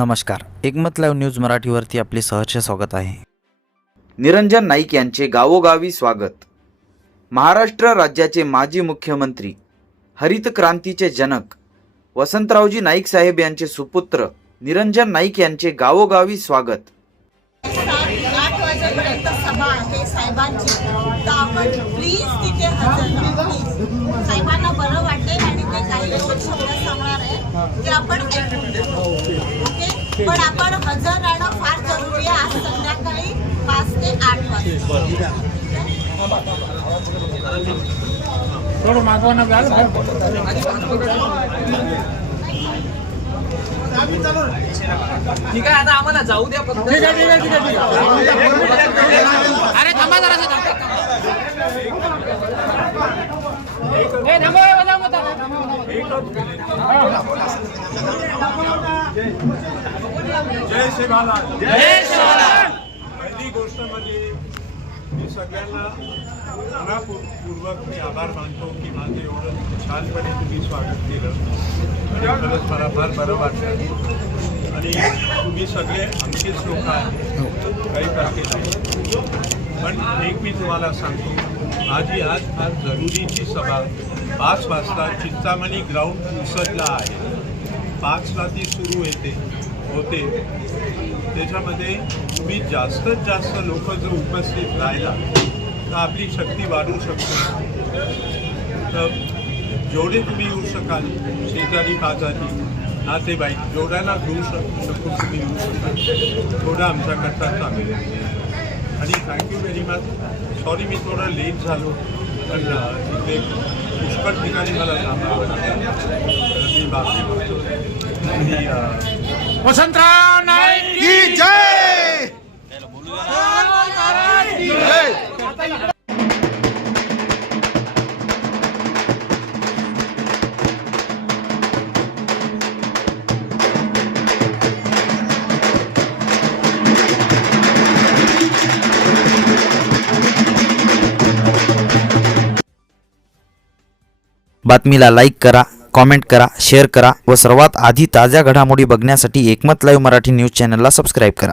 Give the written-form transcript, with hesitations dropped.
नमस्कार, एकमत live news मराठीवरती आपले सहर्ष स्वागत आहे। निरंजन नाईक यांचे गावोगावी स्वागत। महाराष्ट्र राज्याचे माजी मुख्यमंत्री, हरित क्रांतीचे जनक वसंतरावजी नाईक साहेब यांचे सुपुत्र निरंजन नाईक यांचे गावोगावी स्वागत। 7-8 वाजेपर्यंत सभा आहे साहेबांची, तर आपण प्लीज तिथे हजर राहा। प्लीज साहेबांना बरं वाटेल आणि ते काही शब्द सांगणार आहे ते आपण ऐकून घेऊ। ओके, पण आपण हजर राहणं फार जरुरी आहे। आज संध्याकाळी 5 ते 8 वाजता थोडं मागवणं झालं। ठीक आहे, आता आम्हाला जाऊ द्या फक्त। ठीक आहे। अरे थांबा जरा जय शिवराम। जय शिवराम। पहिली गोष्ट म्हणजे मी सगळ्यांना मनापूर्वक मी आभार मानतो की माझं एवढं छानपणे तुम्ही स्वागत केलं आणि खरंच मला फार बरं वाटलं। आणि तुम्ही सगळे आमचेच लोक आहेत, काही फरक नाही। पण एक मी तुम्हाला सांगतो, माझी आज फार जरुरीची सभा 5 वाजता चिंतामणी ग्राउंड पुसदला आहे। 5ला ती सुरू होते। त्याच्यामध्ये तुम्ही जास्तीत जास्त लोक जर उपस्थित राहिला तर आपली शक्ती वाढू शकतो। तर जेवढे तुम्ही येऊ शकाल, शेजारी पाजारी नातेवाईक जेवढ्याला घेऊ शकतो तुम्ही येऊ शकाल, थोडं आमच्याकरता चांगलं। आणि थँक्यू व्हेरी मच। सॉरी मी थोडं लेट झालो, पण इथे पुष्कळ ठिकाणी मला थांबावं लागलं। मी बाकी बोलतो आणि वसंतराव नाईक की जय। बातमीला लाईक करा, कॉमेंट करा, शेअर करा व सर्वात आधी ताज्या घडामोडी बघण्यासाठी एकमत लाईव्ह मराठी न्यूज चॅनलला सबस्क्राईब करा।